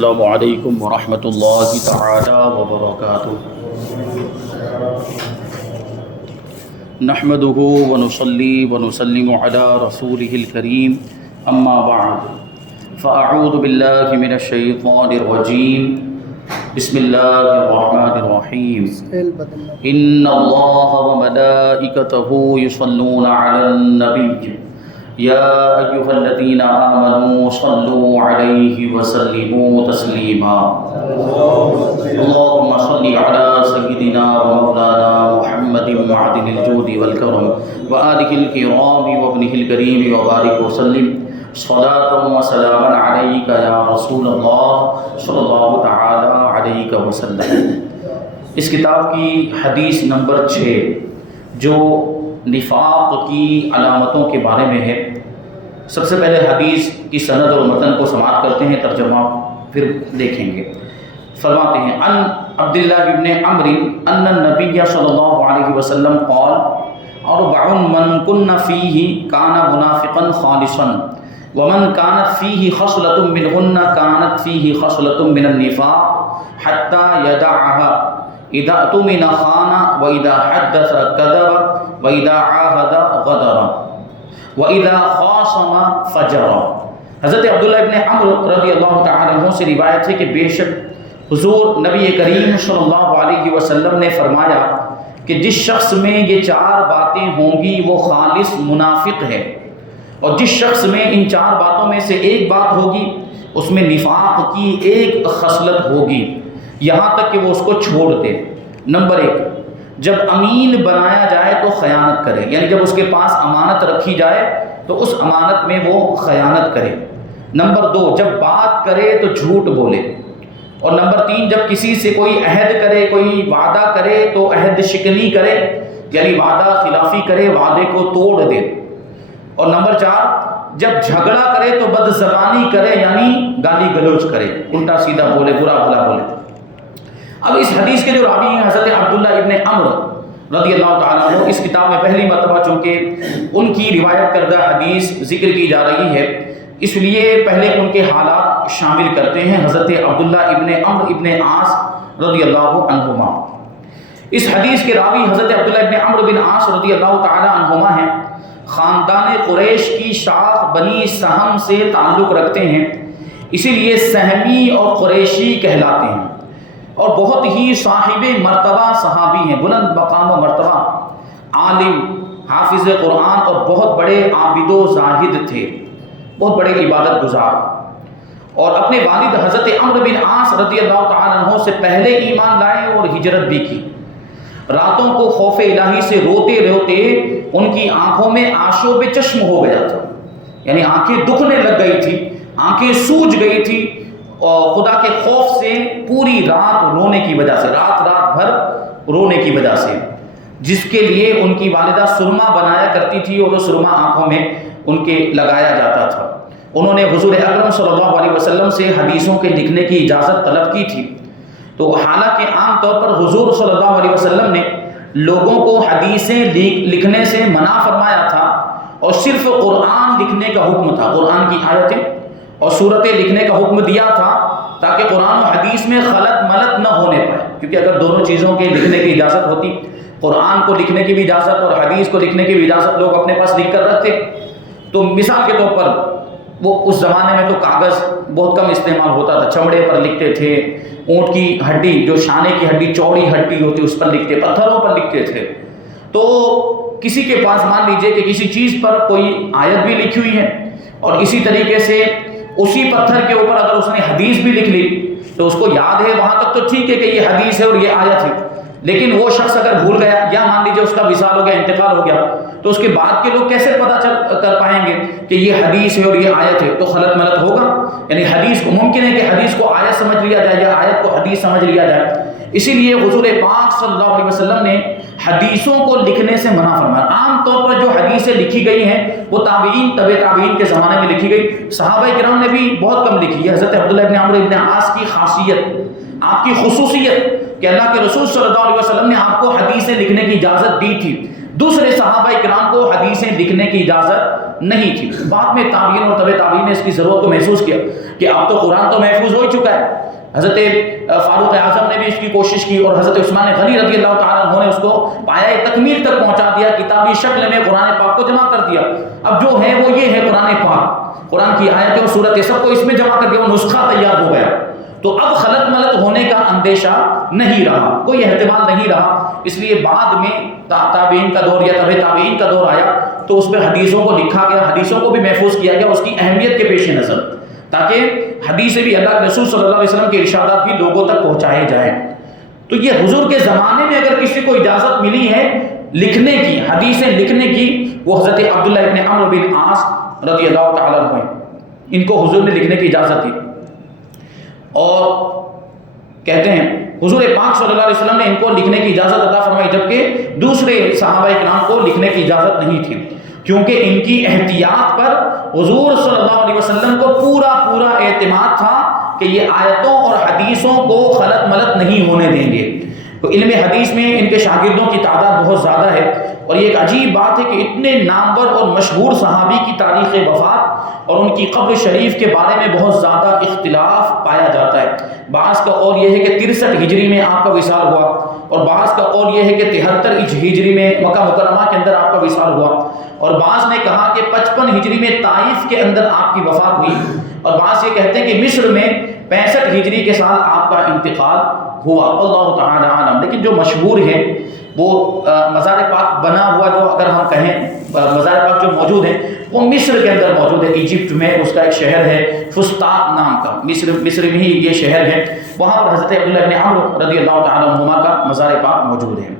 السلام علیکم ورحمۃ اللہ تعالی وبرکاتہ۔ نحمده ونصلي ونسلم على رسوله الكريم اما بعد فاعوذ باللہ من الشیطان الرجیم بسم اللہ الرحمن الرحیم ان اللہ وملائکته یصلون علی النبی یا ایھا الذین آمنوا صلوا علیہ وسلموا تسلیما اللهم صل علی سیدنا ومولانا محمد معدن الجود والکرم وآلہ الکرام وابنہ الکریم وبارک وسلم صلاۃ وسلاما علیک یا رسول اللہ صلی اللہ تعالی علیہ وسلم۔ اس کتاب کی حدیث نمبر 6 جو نفاق کی علامتوں کے بارے میں ہے۔ سب سے پہلے حدیث کی سند اور متن کو سماعت کرتے ہیں، ترجمہ پھر دیکھیں گے۔ فرماتے ہیں ان عبداللہ ابن عمرو ان النبی صلی اللہ علیہ وسلم قال اربع من کن فیہ کان منافقا خالصا ومن كانت فيه خصلة منهن كانت فيه خصلة من النفاق حتى يدعها إذا اؤتمن خان وإذا حدث كذب وإذا عاهد غدر وإذا خاصم فجر۔ حضرت عبداللہ ابن عمرو رضی اللہ تعالی عنہ سے روایت ہے کہ بے شک حضور نبی کریم صلی اللہ علیہ وسلم نے فرمایا کہ جس شخص میں یہ 4 باتیں ہوں گی وہ خالص منافق ہے، اور جس شخص میں ان 4 باتوں میں سے ایک بات ہوگی اس میں نفاق کی ایک خصلت ہوگی، یہاں تک کہ وہ اس کو چھوڑ دے۔ نمبر 1، جب امین بنایا جائے تو خیانت کرے، یعنی جب اس کے پاس امانت رکھی جائے تو اس امانت میں وہ خیانت کرے۔ نمبر 2، جب بات کرے تو جھوٹ بولے۔ اور نمبر 3، جب کسی سے کوئی عہد کرے، کوئی وعدہ کرے تو عہد شکنی کرے، یعنی وعدہ خلافی کرے، وعدے کو توڑ دے۔ اور نمبر 4، جب جھگڑا کرے تو بد زبانی کرے، یعنی گالی گلوچ کرے، الٹا سیدھا بولے، برا بھلا بولے۔ اب اس حدیث کے جو راوی ہیں حضرت عبداللہ ابن عمرو رضی اللہ تعالیٰ عنہ، اس کتاب میں پہلی مرتبہ چونکہ ان کی روایت کردہ حدیث ذکر کی جا رہی ہے، اس لیے پہلے ان کے حالات شامل کرتے ہیں۔ حضرت عبداللہ ابن عمرو ابن عاص رضی اللہ عنہما، اس حدیث کے راوی حضرت عبداللہ ابن عمرو بن عاص رضی اللہ تعالیٰ عنہما ہیں۔ خاندان قریش کی شاخ بنی سہم سے تعلق رکھتے ہیں، اسی لیے سہمی اور قریشی کہلاتے ہیں، اور بہت ہی صاحب مرتبہ صحابی ہیں، بلند مقام و مرتبہ، عالم، حافظ قرآن اور بہت بڑے عابد و زاہد تھے، بہت بڑے عبادت گزار، اور اپنے والد حضرت عمرو بن عاص رضی اللہ تعالیٰ عنہ سے پہلے ایمان لائے اور ہجرت بھی کی۔ راتوں کو خوف الہی سے روتے روتے ان کی آنکھوں میں آشوب چشم ہو گیا تھا، یعنی آنکھیں دکھنے لگ گئی تھی، آنکھیں سوج گئی تھی، اور خدا کے خوف سے پوری رات رونے کی وجہ سے، رات بھر رونے کی وجہ سے، جس کے لیے ان کی والدہ سرما بنایا کرتی تھی اور وہ سرما آنکھوں میں ان کے لگایا جاتا تھا۔ انہوں نے حضور اکرم صلی اللہ علیہ وسلم سے حدیثوں کے لکھنے کی اجازت طلب کی تھی، تو حالانکہ عام طور پر حضور صلی اللہ علیہ وسلم نے لوگوں کو حدیثیں لکھنے سے منع فرمایا تھا، اور صرف قرآن لکھنے کا حکم تھا، قرآن کی آیتیں اور سورتیں لکھنے کا حکم دیا تھا تاکہ قرآن و حدیث میں خلط ملط نہ ہونے پائے، کیونکہ اگر دونوں چیزوں کے لکھنے کی اجازت ہوتی، قرآن کو لکھنے کی بھی اجازت اور حدیث کو لکھنے کی بھی اجازت لوگ اپنے پاس لکھ کر رکھتے، تو مثال کے طور پر وہ اس زمانے میں تو کاغذ بہت کم استعمال ہوتا تھا، چمڑے پر لکھتے تھے، اونٹ کی ہڈی، جو شانے کی ہڈی، چوڑی ہڈی ہوتی اس پر لکھتے، پتھروں پر لکھتے تھے۔ تو کسی کے پاس مان لیجئے کہ کسی چیز پر کوئی آیت بھی لکھی ہوئی ہے، اور اسی طریقے سے اسی پتھر کے اوپر اگر اس نے حدیث بھی لکھ لی تو اس کو یاد ہے، وہاں تک تو ٹھیک ہے کہ یہ حدیث ہے اور یہ آیت ہے، لیکن وہ شخص اگر بھول گیا یا مان لیجئے اس کا وصال ہو گیا، انتقال ہو گیا، تو اس کے بعد کے لوگ کیسے پتہ کر پائیں گے کہ یہ حدیث ہے اور یہ آیت ہے؟ تو خلط ملط ہوگا، یعنی حدیث کو ممکن ہے کہ حدیث کو آیت سمجھ لیا جائے یا آیت کو حدیث سمجھ لیا جائے، اسی لیے حضور پاک صلی اللہ علیہ وسلم نے حدیثوں کو لکھنے سے منع فرمایا۔ عام طور پر جو حدیثیں لکھی گئی ہیں وہ تابعین، تبع تابعین کے زمانے میں لکھی گئی، صحابہ کرام نے بھی بہت کم لکھی ہے۔ حضرت عبداللہ ابن عمرو ابن عاص کی خاصیت، آپ کی خصوصیت کہ اللہ کے رسول صلی اللہ علیہ وسلم نے آپ کو حدیثیں لکھنے کی اجازت دی تھی، دوسرے صحابہ کرام کو حدیثیں لکھنے کی اجازت نہیں تھی. بعد میں تابعین اور تبع تابعین نے اس کی ضرورت کو محسوس کیا کہ اب تو قرآن تو محفوظ ہو ہی چکا ہے. حضرت فاروق اعظم نے بھی اس کی کوشش کی اور حضرت عثمان غنی رضی اللہ تعالیٰ عنہ نے اس کو پایہ تکمیل تک پہنچا دیا, کتابی شکل میں قرآن پاک کو جمع کر دیا. اب جو ہے وہ یہ ہے قرآن پاک, قرآن کی آیتیں اور سورتیں سب کو اس میں جمع کر دیا, وہ نسخہ تیار ہو گیا. تو اب خلط ملط ہونے کا اندیشہ نہیں رہا, کوئی احتمال نہیں رہا. اس لیے بعد میں تابعین کا دور یا تبع تابعین کا دور آیا تو اس میں حدیثوں کو لکھا گیا, حدیثوں کو بھی محفوظ کیا گیا اس کی اہمیت کے پیش نظر, تاکہ حدیثیں بھی اللہ کے رسول صلی اللہ علیہ وسلم کے ارشادات بھی لوگوں تک پہنچائے جائیں. تو یہ حضور کے زمانے میں اگر کسی کو اجازت ملی ہے لکھنے کی, حدیثیں لکھنے کی, وہ حضرت عبداللہ ابن عمرو بن عاص رضی اللہ تعالیٰ عنہ, ان کو حضور نے لکھنے کی اجازت دی. اور کہتے ہیں حضور پاک صلی اللہ علیہ وسلم نے ان کو لکھنے کی اجازت عطا فرمائی, جبکہ دوسرے صحابہ کرام کو لکھنے کی اجازت نہیں تھی, کیونکہ ان کی احتیاط پر حضور صلی اللہ علیہ وسلم کو پورا اعتماد تھا کہ یہ آیتوں اور حدیثوں کو خلط ملط نہیں ہونے دیں گے. تو علم حدیث میں ان کے شاگردوں کی تعداد بہت زیادہ ہے, اور یہ ایک عجیب بات ہے کہ اتنے نامور اور مشہور صحابی کی تاریخ وفات اور ان کی قبر شریف کے بارے میں بہت زیادہ اختلاف پایا جاتا ہے. بعض کا قول یہ ہے کہ 63 ہجری میں آپ کا وصال ہوا, اور بعض کا قول یہ ہے کہ 73 ہجری میں مکہ مکرمہ کے اندر آپ کا وصال ہوا, اور بعض نے کہا کہ 55 ہجری میں طائف کے اندر آپ کی وفات ہوئی, اور بعض یہ کہتے ہیں کہ مصر میں 65 ہجری کے سال آپ کا انتقال ہوا. اللہ تعالی عالم. لیکن جو مشہور ہے وہ مزار پاک بنا ہوا, جو اگر ہم کہیں مزار پاک جو موجود ہے وہ مصر کے اندر موجود ہے, ایجپٹ میں اس کا ایک شہر ہے فسطاط نام کا, مصر میں ہی یہ شہر ہے, وہاں پر حضرت عبداللہ ابن عمرو رضی اللہ تعالیٰ عنہما کا مزار پاک موجود ہے.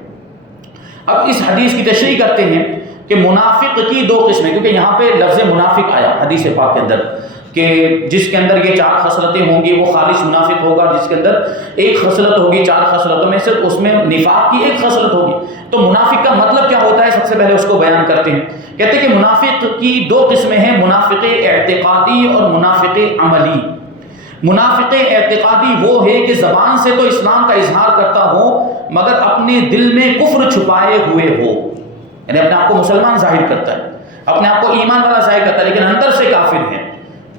اب اس حدیث کی تشریح کرتے ہیں کہ منافق کی 2 قسمیں, کیونکہ یہاں پہ لفظ منافق آیا حدیث پاک کے اندر کہ جس کے اندر یہ 4 خصلتیں ہوں گی وہ خالص منافق ہوگا, جس کے اندر ایک خصلت ہوگی 4 خصلتوں میں سے اس میں نفاق کی ایک خصلت ہوگی. تو منافق کا مطلب کیا ہوتا ہے, سب سے پہلے اس کو بیان کرتے ہیں. کہتے ہیں کہ منافق کی 2 قسمیں ہیں, منافق اعتقادی اور منافق عملی. منافق اعتقادی وہ ہے کہ زبان سے تو اسلام کا اظہار کرتا ہو مگر اپنے دل میں کفر چھپائے ہوئے ہو, یعنی اپنے آپ کو مسلمان ظاہر کرتا ہے, اپنے آپ کو ایمان والا ظاہر کرتا ہے, لیکن اندر سے کافر ہے.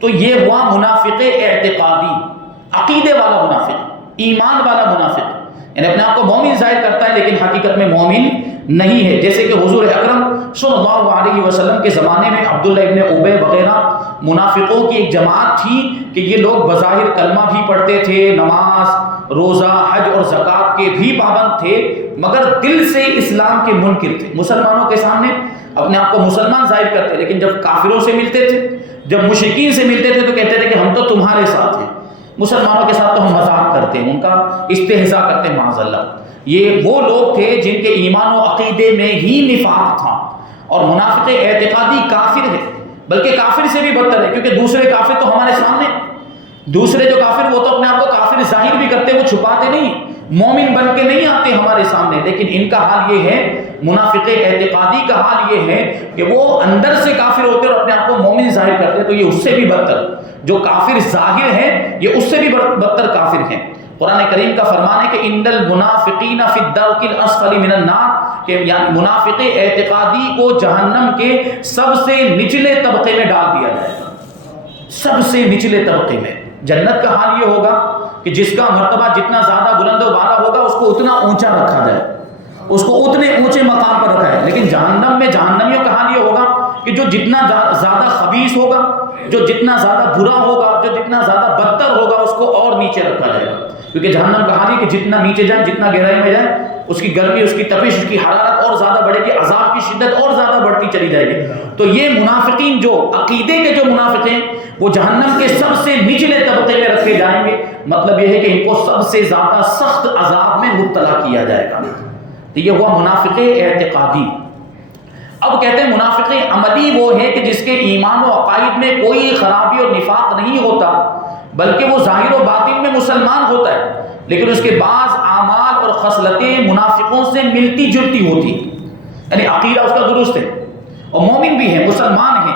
تو یہ ہوا منافق اعتقادی, عقیدے والا منافق, ایمان والا منافق, یعنی اپنے آپ کو مومن ظاہر کرتا ہے لیکن حقیقت میں مومن نہیں ہے. جیسے کہ حضور اکرم صلی اللہ علیہ وسلم کے زمانے میں عبداللہ ابن ابی وغیرہ منافقوں کی ایک جماعت تھی کہ یہ لوگ بظاہر کلمہ بھی پڑھتے تھے, نماز, روزہ, حج اور زکوٰۃ کے بھی پابند تھے, مگر دل سے اسلام کے منکر تھے. مسلمانوں کے سامنے اپنے آپ کو مسلمان ظاہر کرتے, لیکن جب کافروں سے ملتے تھے, جب مشرکین سے ملتے تھے تو کہتے تھے کہ ہم تو تمہارے ساتھ ہیں, مسلمانوں کے ساتھ تو ہم مذاق کرتے ہیں, ان کا استہزاء کرتے ہیں معاذ اللہ. یہ وہ لوگ تھے جن کے ایمان و عقیدے میں ہی نفاق تھا. اور منافق اعتقادی کافر ہے, بلکہ کافر سے بھی بدتر ہے, کیونکہ دوسرے کافر تو ہمارے سامنے, دوسرے جو کافر وہ تو اپنے آپ کو کافر ظاہر بھی کرتے, وہ چھپاتے نہیں, مومن بن کے نہیں آتے ہمارے سامنے. لیکن ان کا حال یہ ہے, منافق اعتقادی کا حال یہ ہے کہ وہ اندر سے کافر ہوتے اور اپنے آپ کو مومن ظاہر کرتے. تو یہ اس سے بھی بدتر, جو کافر ظاہر ہے یہ اس سے بھی بدتر کافر ہیں. قرآن کریم کا فرمان ہے کہ ان المنافقین فی الدرک الاسفل من النار, کہ یعنی منافق اعتقادی کو جہنم کے سب سے نچلے طبقے میں ڈال دیا جائے گا, سب سے نچلے طبقے میں. جنت کا حال یہ ہوگا کہ جس کا مرتبہ جتنا زیادہ بلند و بالا ہوگا اس کو اتنا اونچا رکھا جائے, اس کو اتنے اونچے مقام پر رکھا ہے. لیکن جہنم میں جہنمیوں کا حال یہ ہوگا کہ جو جتنا زیادہ خبیث ہوگا, جو جتنا زیادہ برا ہوگا, جو جتنا زیادہ بدتر ہوگا, اس کو اور نیچے رکھا جائے گا. کیونکہ جہنم کا حال ہے کہ جتنا نیچے جائیں, جتنا گہرائی میں جائیں, اس کی گرمی, اس کی تپش, اس کی حرارت اور زیادہ بڑھے گی, عذاب کی شدت اور زیادہ بڑھتی چلی جائے گی. تو یہ منافقین جو عقیدے کے جو منافق ہیں وہ جہنم کے سب سے نچلے طبقے میں رکھے جائیں گے. مطلب یہ ہے کہ ان کو سب سے زیادہ سخت عذاب میں مبتلا کیا جائے گا. تو یہ ہوا منافق اعتقادی. اب کہتے ہیں منافق عملی وہ ہے کہ جس کے ایمان و عقائد میں کوئی خرابی اور نفاق نہیں ہوتا, بلکہ وہ ظاہر و باطن میں مسلمان ہوتا ہے, لیکن اس کے بعض اعمال اور خصلتیں منافقوں سے ملتی جلتی ہوتی, یعنی عقیدہ اس کا درست ہے اور مومن بھی ہے, مسلمان ہے,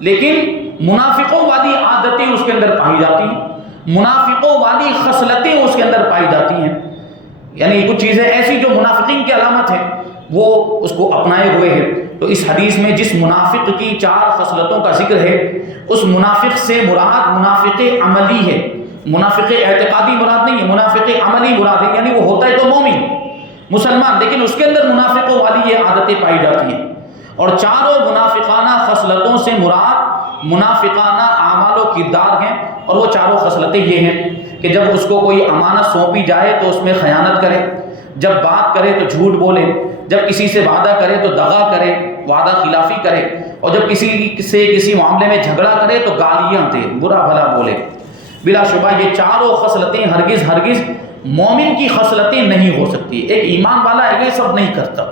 لیکن منافقوں والی عادتیں اس کے اندر پائی جاتی ہیں, منافقوں والی خصلتیں اس کے اندر پائی جاتی ہیں. یعنی کچھ چیزیں ایسی جو منافقین کی علامت ہیں, وہ اس کو اپنائے ہوئے ہیں۔ تو اس حدیث میں جس منافق کی 4 خصلتوں کا ذکر ہے، اس منافق سے مراد منافق عملی ہے، منافق اعتقادی مراد نہیں ہے، منافق عملی مراد ہے، یعنی وہ ہوتا ہے تو مومن مسلمان، لیکن اس کے اندر منافقوں والی یہ عادتیں پائی جاتی ہیں۔ اور چاروں منافقانہ خصلتوں سے مراد منافقانہ اعمال و کردار ہیں، اور وہ چاروں خصلتیں یہ ہیں کہ جب اس کو کوئی امانت سونپی جائے تو اس میں خیانت کرے، جب بات کرے تو جھوٹ بولے، جب کسی سے وعدہ کرے تو دغا کرے، وعدہ خلافی کرے، اور جب کسی سے کسی معاملے میں جھگڑا کرے تو گالیاں دے، برا بھلا بولے۔ بلا شبہ یہ چاروں خصلتیں ہرگز مومن کی خصلتیں نہیں ہو سکتی۔ ایک ایمان والا یہ سب نہیں کرتا،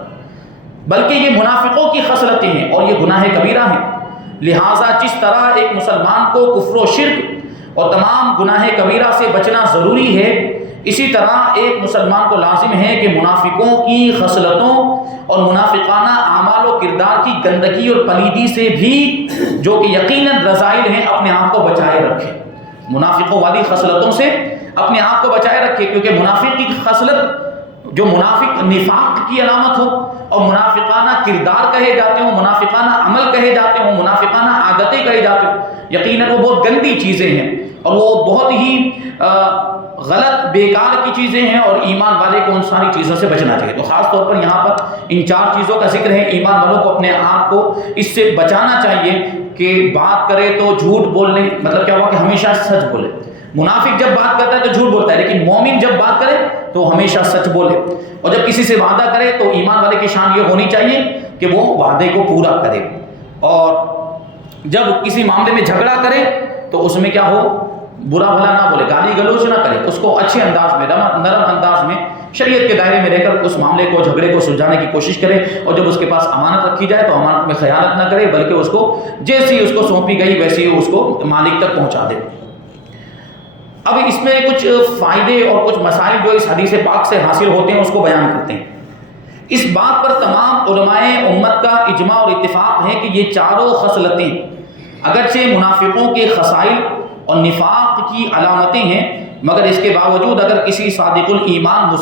بلکہ یہ منافقوں کی خصلتیں ہیں اور یہ گناہ کبیرہ ہیں۔ لہٰذا جس طرح ایک مسلمان کو کفر و شرک اور تمام گناہ کبیرہ سے بچنا ضروری ہے، اسی طرح ایک مسلمان کو لازم ہے کہ منافقوں کی خصلتوں اور منافقانہ اعمال و کردار کی گندگی اور پلیدی سے بھی، جو کہ یقیناً رذائل ہیں، اپنے آپ کو بچائے رکھے۔ منافقوں والی خصلتوں سے اپنے آپ کو بچائے رکھے، کیونکہ منافق کی خصلت جو منافق نفاق کی علامت ہو اور منافقانہ کردار کہے جاتے ہوں، منافقانہ عمل کہے جاتے ہوں، منافقانہ عادتیں کہے جاتے ہوں، یقیناً وہ بہت گندی چیزیں ہیں اور وہ بہت ہی غلط بیکار کی چیزیں ہیں، اور ایمان والے کو ان ساری چیزوں سے بچنا چاہیے۔ تو خاص طور پر یہاں پر ان 4 چیزوں کا ذکر ہے۔ ایمان والوں کو اپنے آپ کو اس سے بچانا چاہیے کہ بات کرے تو جھوٹ بولنے، مطلب کیا ہوا کہ ہمیشہ سچ بولے۔ منافق جب بات کرتا ہے تو جھوٹ بولتا ہے، لیکن مومن جب بات کرے تو ہمیشہ سچ بولے، اور جب کسی سے وعدہ کرے تو ایمان والے کی شان یہ ہونی چاہیے کہ وہ وعدے کو پورا کرے، اور جب کسی معاملے میں جھگڑا کرے تو اس میں کیا ہو، برا بھلا نہ بولے، گالی گلوچ نہ کرے، اس کو اچھے انداز میں، نرم انداز میں، شریعت کے دائرے میں رہ کر اس معاملے کو، جھگڑے کو سلجھانے کی کوشش کرے، اور جب اس کے پاس امانت رکھی جائے تو امانت میں خیانت نہ کرے، بلکہ اس کو جیسی اس کو سونپی گئی ویسی اس کو مالک تک پہنچا دے۔ اب اس میں کچھ فائدے اور کچھ مسائل جو اس حدیث پاک سے حاصل ہوتے ہیں اس کو بیان کرتے ہیں۔ اس بات پر تمام علماء امت کا اجماع اور اتفاق ہے کہ یہ چاروں خصلتیں اگرچہ منافقوں کے خصائل اور نفاق کی علامتیں ہیں، مگر اس کے باوجود اگر کسی صادق الایمان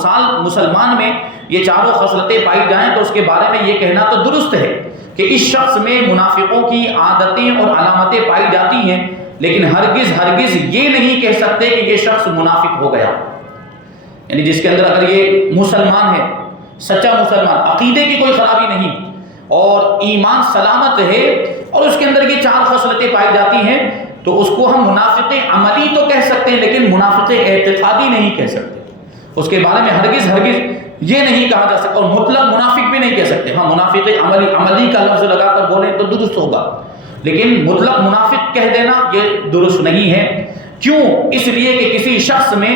مسلمان میں یہ چاروں خصلتیں پائی جائیں تو اس کے بارے میں یہ کہنا تو درست ہے کہ اس شخص میں منافقوں کی عادتیں اور علامتیں پائی جاتی ہیں، لیکن ہرگز یہ نہیں کہہ سکتے کہ یہ شخص منافق ہو گیا۔ یعنی جس کے اندر اگر یہ مسلمان ہے، سچا مسلمان، عقیدے کی کوئی خرابی نہیں اور ایمان سلامت ہے، اور اس کے اندر یہ 4 خصلتیں پائی جاتی ہیں، تو اس کو ہم منافق عملی تو کہہ سکتے ہیں، لیکن منافق اعتقادی نہیں کہہ سکتے۔ اس کے بارے میں ہرگز یہ نہیں کہا جا سکتا، اور مطلق منافق بھی نہیں کہہ سکتے۔ ہاں، منافق عملی کا لفظ لگا کر بولیں تو درست ہوگا، لیکن مطلق منافق کہہ دینا یہ درست نہیں ہے۔ کیوں؟ اس لیے کہ کسی شخص میں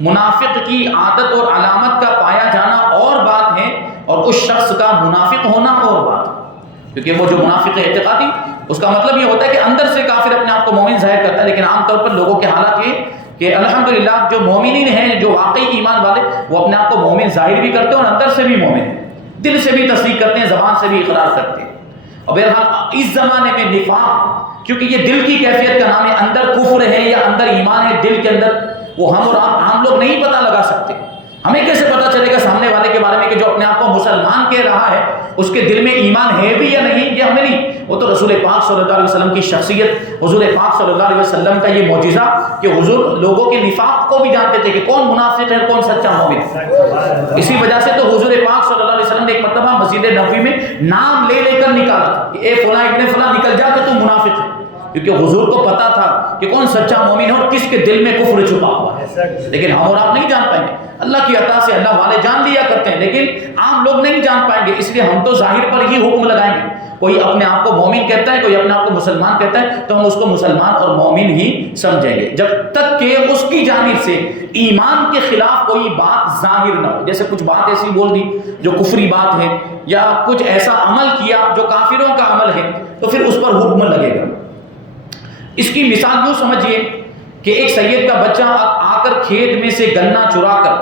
منافق کی عادت اور علامت کا پایا جانا اور بات ہے، اور اس شخص کا منافق ہونا اور بات ہے۔ کیونکہ وہ جو منافق اعتقادی، اس کا مطلب یہ ہوتا ہے کہ اندر سے کافر اپنے آپ کو مومن ظاہر کرتا ہے، لیکن عام طور پر لوگوں کے حالات یہ کہ الحمدللہ جو مومنین ہیں، جو واقعی ایمان والے، وہ اپنے آپ کو مومن ظاہر بھی کرتے ہیں اور اندر سے بھی مومن ہیں، دل سے بھی تصدیق کرتے ہیں، زبان سے بھی اقرار کرتے ہیں۔ اور بہرحال اس زمانے میں نفاق، کیونکہ یہ دل کی کیفیت کا نام ہے، اندر کفر ہے یا اندر ایمان ہے دل کے اندر، وہ ہم اور عام لوگ نہیں پتہ لگا سکتے۔ ہمیں کیسے پتہ چلے گا سامنے والے کے بارے میں کہ جو اپنے آپ کو مسلمان کہہ رہا ہے اس کے دل میں ایمان ہے بھی یا نہیں؟ یہ ہمیں نہیں، وہ تو رسول پاک صلی اللہ علیہ وسلم کی شخصیت، حضور پاک صلی اللہ علیہ وسلم کا یہ معجزہ کہ حضور لوگوں کے نفاق کو بھی جانتے تھے کہ کون منافق ہے کون سچا مومن۔ اسی وجہ سے تو حضور پاک صلی اللہ علیہ وسلم نے ایک مرتبہ مسجد نبوی میں نام لے کر نکالا تھا کہ اے فلاں ابن فلاں نکل جا کہ تو منافق ہے، کیونکہ حضور کو پتا تھا کہ کون سچا مومن ہے اور کس کے دل میں کفر چھپا ہوا ہے۔ لیکن ہم اور آپ نہیں جان پائیں گے، اللہ کی عطا سے اللہ والے جان لیا کرتے ہیں، لیکن عام لوگ نہیں جان پائیں گے، اس لیے ہم تو ظاہر پر ہی حکم لگائیں گے۔ کوئی اپنے آپ کو مومن کہتا ہے، کوئی اپنے آپ کو مسلمان کہتا ہے، تو ہم اس کو مسلمان اور مومن ہی سمجھیں گے جب تک کہ اس کی جانب سے ایمان کے خلاف کوئی بات ظاہر نہ ہو۔ جیسے کچھ بات ایسی بول دی جو کفری بات ہے، یا کچھ ایسا عمل کیا جو کافروں کا عمل ہے، تو پھر اس پر حکم لگے گا۔ اس کی مثال یوں سمجھیے کہ ایک سید کا بچہ آ کر کھیت میں سے گنا چرا کر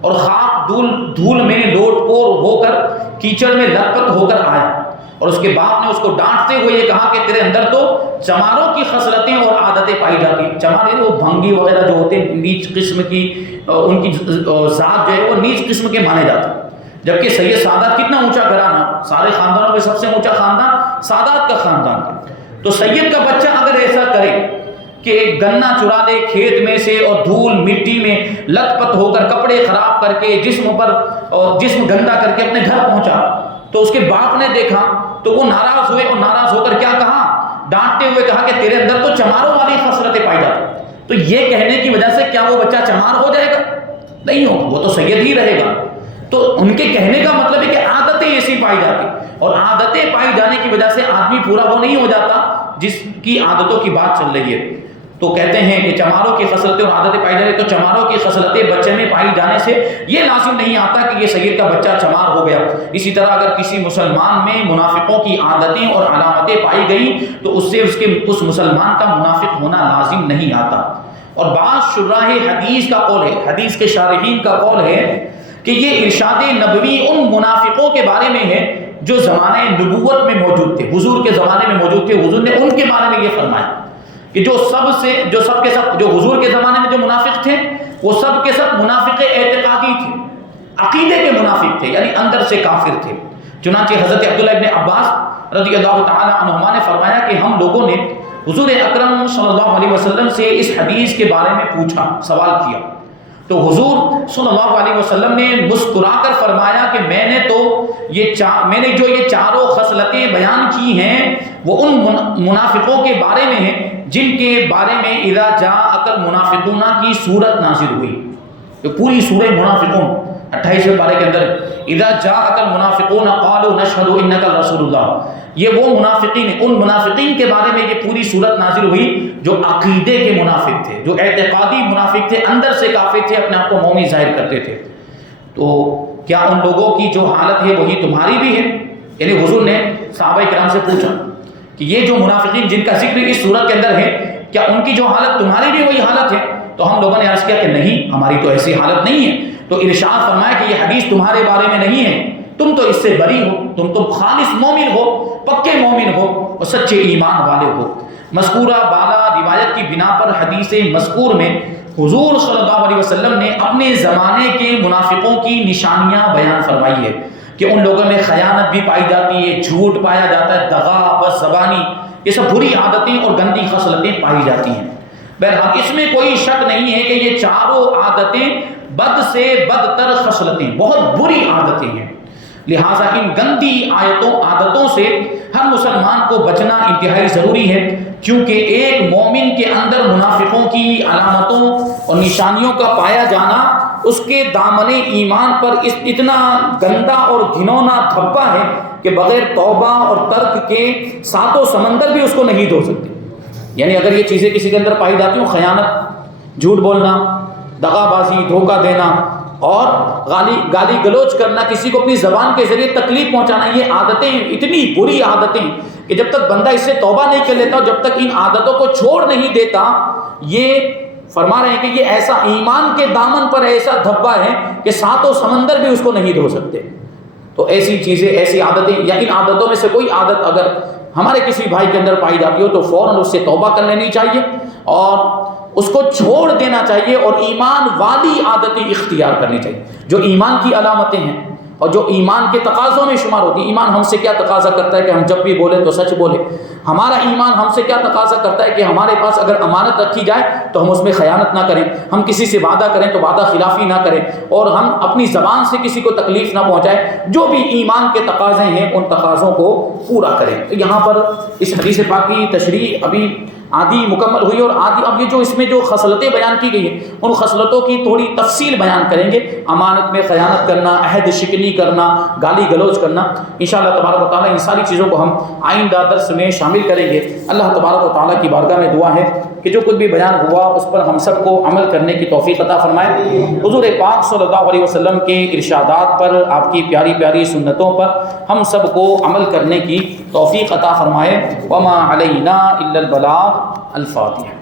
اور خاک دھول میں لوٹ پور ہو کر کیچڑ میں لت پت ہو کر آیا، اور اس کے باپ نے اس کو ڈانٹتے ہوئے یہ کہا کہ تیرے اندر تو چماروں کی خصلتیں اور عادتیں پائی جاتی ہیں۔ چمارے وہ بھنگی وغیرہ جو ہوتے ہیں نیچ قسم کی، ان کی ذات جو ہے وہ نیچ قسم کے مانے جاتے ہیں، جبکہ سید سادات کتنا اونچا گھرانہ، سارے خاندانوں میں سب سے اونچا خاندان سادات کا خاندان ہے۔ تو سید کا بچہ اگر ایسا کرے کہ گنا چرا لے کھیت میں سے اور دھول مٹی میں لت پت ہو کر کپڑے خراب کر کے جسم گندا کر کے اپنے گھر پہنچا، تو اس کے باپ نے دیکھا تو وہ ناراض ہوئے، اور ناراض ہو کر کیا کہا، ڈانٹتے ہوئے کہا کہ تیرے اندر تو چماروں والی خصلتیں پائی جاتی۔ تو یہ کہنے کی وجہ سے کیا وہ بچہ چمار ہو جائے گا؟ نہیں ہوگا، وہ تو سید ہی رہے گا۔ تو ان کے کہنے کا مطلب ہے کہ عادتیں ایسی پائی جاتی، اور عادتیں پائی جانے کی وجہ سے آدمی پورا وہ نہیں ہو جاتا جس کی عادتوں کی بات چل رہی ہے۔ تو کہتے ہیں کہ چماروں کی خصلتیں اور عادتیں پائی جاتی، تو چماروں کی خصلتیں بچے میں پائی جانے سے یہ لازم نہیں آتا کہ یہ سید کا بچہ چمار ہو گیا۔ اسی طرح اگر کسی مسلمان میں منافقوں کی عادتیں اور علامتیں پائی گئیں تو اس سے اس مسلمان کا منافق ہونا لازم نہیں آتا۔ اور بعض شراح حدیث کا قول ہے، حدیث کے شارحین کا قول ہے کہ یہ ارشاد نبوی ان منافقوں کے بارے میں ہے جو زمانے نبوت میں موجود تھے، حضور کے زمانے میں موجود تھے۔ حضور نے ان کے بارے میں یہ فرمایا کہ جو حضور کے زمانے میں جو منافق تھے وہ سب کے سب منافق اعتقادی تھے، عقیدے کے منافق تھے، یعنی اندر سے کافر تھے۔ چنانچہ حضرت عبداللہ ابن عباس رضی اللہ تعالی عنہما نے فرمایا کہ ہم لوگوں نے حضور اکرم صلی اللہ علیہ وسلم سے اس حدیث کے بارے میں پوچھا، سوال کیا، تو حضور صلی اللہ علیہ وسلم نے مسکرا کر فرمایا کہ میں نے جو یہ چاروں خصلتیں بیان کی ہیں وہ ان منافقوں کے بارے میں ہیں جن کے بارے میں اذا جاءک المنافقون کی صورت نازل ہوئی۔ تو پوری سورہ منافقون 28ویں پارے کے اندر اذا جاءک المنافقون قالوا نشهد انک رسول اللہ، یہ وہ منافقین ہیں، ان منافقین کے بارے میں یہ پوری صورت نازل ہوئی جو عقیدے کے منافق تھے، جو اعتقادی منافق تھے، اندر سے کافر تھے، اپنے آپ کو مومن ظاہر کرتے تھے۔ تو کیا ان لوگوں کی جو حالت ہے وہی تمہاری بھی ہے؟ یعنی حضور نے صحابہ کرام سے پوچھا کہ یہ جو منافقین جن کا ذکر اس صورت کے اندر ہے کیا ان کی جو حالت تمہاری بھی وہی حالت ہے؟ تو ہم لوگوں نے عرض کیا کہ نہیں، ہماری تو ایسی حالت نہیں ہے۔ تو ارشاد فرمایا کہ یہ حدیث تمہارے بارے میں نہیں ہے، تم تو اس سے بری ہو، تم تو خالص مومن ہو، پکے مومن ہو اور سچے ایمان والے ہو۔ مذکورہ بالا روایت کی بنا پر حدیث مذکور میں حضور صلی اللہ علیہ وسلم نے اپنے زمانے کے منافقوں کی نشانیاں بیان فرمائی ہے کہ ان لوگوں میں خیانت بھی پائی جاتی ہے، جھوٹ پایا جاتا ہے، دغا، بد زبانی، یہ سب بری عادتیں اور گندی خصلتیں پائی جاتی ہیں۔ بہرحال اس میں کوئی شک نہیں ہے کہ یہ چاروں عادتیں بد سے بدتر خصلتیں، بہت بری عادتیں ہیں، لہٰذا ان گندی عادتوں سے ہر مسلمان کو بچنا انتہائی ضروری ہے، کیونکہ ایک مومن کے اندر منافقوں کی علامتوں اور نشانیوں کا پایا جانا اس کے دامن ایمان پر اتنا گندا اور گھنونا دھبا ہے کہ بغیر توبہ اور ترک کے ساتوں سمندر بھی اس کو نہیں دھو سکتے۔ یعنی اگر یہ چیزیں کسی کے اندر پائی جاتی ہوں، خیانت، جھوٹ بولنا، دغا بازی، دھوکہ دینا اور گالی گلوچ کرنا، کسی کو اپنی زبان کے ذریعے تکلیف پہنچانا، یہ عادتیں اتنی بری عادتیں کہ جب تک بندہ اس سے توبہ نہیں کر لیتا، جب تک ان عادتوں کو چھوڑ نہیں دیتا، یہ فرما رہے ہیں کہ یہ ایسا ایمان کے دامن پر ایسا دھبا ہے کہ ساتوں سمندر بھی اس کو نہیں دھو سکتے۔ تو ایسی چیزیں، ایسی عادتیں یا ان عادتوں میں سے کوئی عادت اگر ہمارے کسی بھائی کے اندر پائی جاتی ہو تو فوراً اس سے توبہ کر لینی چاہیے اور اس کو چھوڑ دینا چاہیے اور ایمان والی عادتیں اختیار کرنی چاہیے جو ایمان کی علامتیں ہیں اور جو ایمان کے تقاضوں میں شمار ہوتی ہیں۔ ایمان ہم سے کیا تقاضا کرتا ہے کہ ہم جب بھی بولیں تو سچ بولیں۔ ہمارا ایمان ہم سے کیا تقاضا کرتا ہے کہ ہمارے پاس اگر امانت رکھی جائے تو ہم اس میں خیانت نہ کریں، ہم کسی سے وعدہ کریں تو وعدہ خلافی نہ کریں، اور ہم اپنی زبان سے کسی کو تکلیف نہ پہنچائیں۔ جو بھی ایمان کے تقاضے ہیں ان تقاضوں کو پورا کریں۔ تو یہاں پر اس حدیث پاک کی تشریح ابھی آدھی مکمل ہوئی اور آدھی اب یہ جو اس میں جو خصلتیں بیان کی گئی ہیں ان خصلتوں کی تھوڑی تفصیل بیان کریں گے۔ امانت میں خیانت کرنا، عہد شکنی کرنا، گالی گلوچ کرنا، انشاءاللہ تبارک و تعالیٰ ان ساری چیزوں کو ہم آئندہ درس میں شامل کریں گے۔ اللہ تبارک و تعالیٰ کی بارگاہ میں دعا ہے کہ جو کچھ بھی بیان ہوا اس پر ہم سب کو عمل کرنے کی توفیق عطا فرمائے۔ حضور پاک صلی اللہ علیہ وسلم کے ارشادات پر، آپ کی پیاری پیاری سنتوں پر ہم سب کو عمل کرنے کی توفیق عطا فرمائے۔ وما علینا الا البلاغ۔ الفاتحہ۔